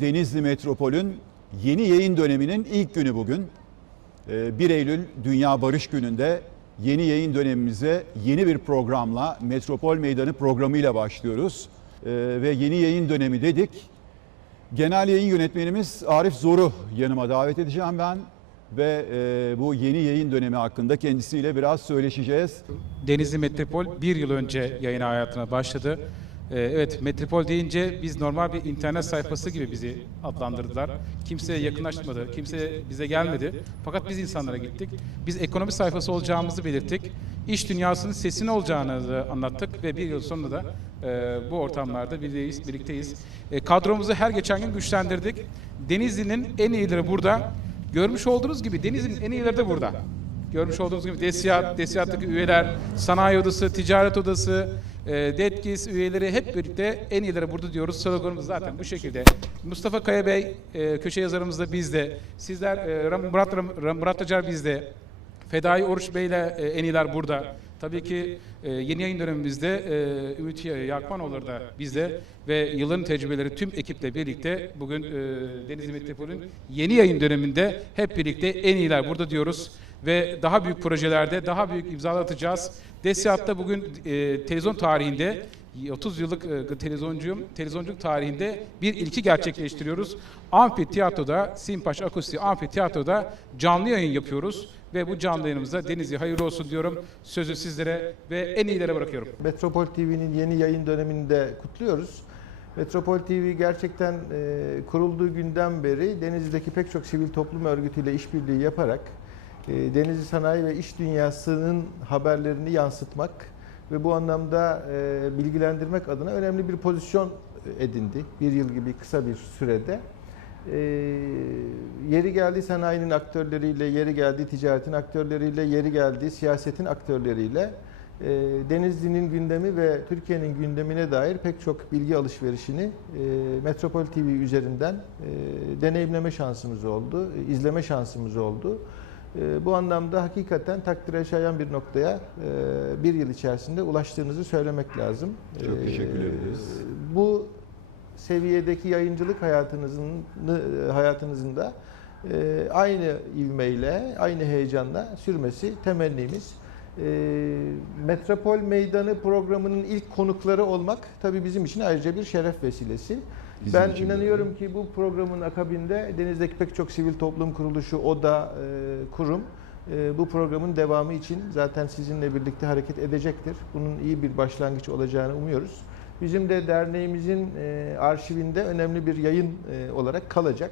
Denizli Metropol'ün yeni yayın döneminin ilk günü bugün. Ee, 1 Eylül Dünya Barış Günü'nde yeni yayın dönemimize yeni bir programla Metropol Meydanı programıyla başlıyoruz. Ee, Ve yeni yayın dönemi dedik. Genel yayın yönetmenimiz Arif Zor'u yanıma davet edeceğim ben. Ve e, bu yeni yayın dönemi hakkında kendisiyle biraz söyleşeceğiz. Denizli Metropol bir yıl önce yayın hayatına başladı. Ee, Evet, Metropol deyince biz normal bir internet sayfası gibi bizi adlandırdılar. Kimseye yakınlaşmadı, kimse bize gelmedi. Fakat biz insanlara gittik. Biz ekonomi sayfası olacağımızı belirttik. İş dünyasının sesini olacağını anlattık ve bir yıl sonra da e, bu ortamlarda birlikteyiz. birlikteyiz. E, kadromuzu her geçen gün güçlendirdik. Denizli'nin en iyileri burada. Görmüş olduğunuz gibi Denizli'nin en iyileri de burada. Görmüş olduğunuz gibi DESİAD, DESİAD'daki üyeler, sanayi odası, ticaret odası, e, DETKİS üyeleri hep birlikte en iyileri burada diyoruz. Sloganımız zaten bu şekilde. Mustafa Kaya Bey, e, köşe yazarımız da bizde. Sizler, e, Murat, Murat Acar bizde. Fedai Oruç Bey ile e, en iyiler burada. Tabii ki e, yeni yayın dönemimizde e, Ümit Yakmanoğlu da bizde ve yılın tecrübeleri tüm ekiple birlikte bugün e, Denizli Metropol'ün yeni yayın döneminde hep birlikte en iyiler burada diyoruz ve daha büyük projelerde daha büyük imzalar atacağız. DESİAD'da bugün e, televizyon tarihinde 30 yıllık e, televizyoncuyum. Televizyonculuk tarihinde bir ilki gerçekleştiriyoruz. Amfiteyatro'da, Simpaş Akustik Amfiteyatro'da canlı yayın yapıyoruz. Ve bu canlı yayınımıza Denizli hayırlı olsun diyorum. Sözü sizlere ve en iyilere bırakıyorum. Metropol TV'nin yeni yayın dönemini de kutluyoruz. Metropol TV gerçekten e, kurulduğu günden beri Denizli'deki pek çok sivil toplum örgütüyle işbirliği yaparak Denizli sanayi ve iş dünyasının haberlerini yansıtmak ve bu anlamda e, bilgilendirmek adına önemli bir pozisyon edindi. Bir yıl gibi kısa bir sürede. E, yeri geldi sanayinin aktörleriyle, yeri geldi ticaretin aktörleriyle, yeri geldi siyasetin aktörleriyle e, Denizli'nin gündemi ve Türkiye'nin gündemine dair pek çok bilgi alışverişini e, Metropol TV üzerinden e, deneyimleme şansımız oldu, izleme şansımız oldu. E, bu anlamda hakikaten takdire şayan bir noktaya e, bir yıl içerisinde ulaştığınızı söylemek lazım. Çok E, teşekkür ederiz. Bu seviyedeki yayıncılık hayatınızın hayatınızın da e, aynı ivmeyle, aynı heyecanla sürmesi temennimiz. E, Metropol Meydanı programının ilk konukları olmak tabii bizim için ayrıca bir şeref vesilesi. Bizim ben inanıyorum ki bu programın akabinde denizdeki pek çok sivil toplum kuruluşu, oda, e, kurum e, bu programın devamı için zaten sizinle birlikte hareket edecektir. Bunun iyi bir başlangıç olacağını umuyoruz. Bizim de derneğimizin e, arşivinde önemli bir yayın e, olarak kalacak.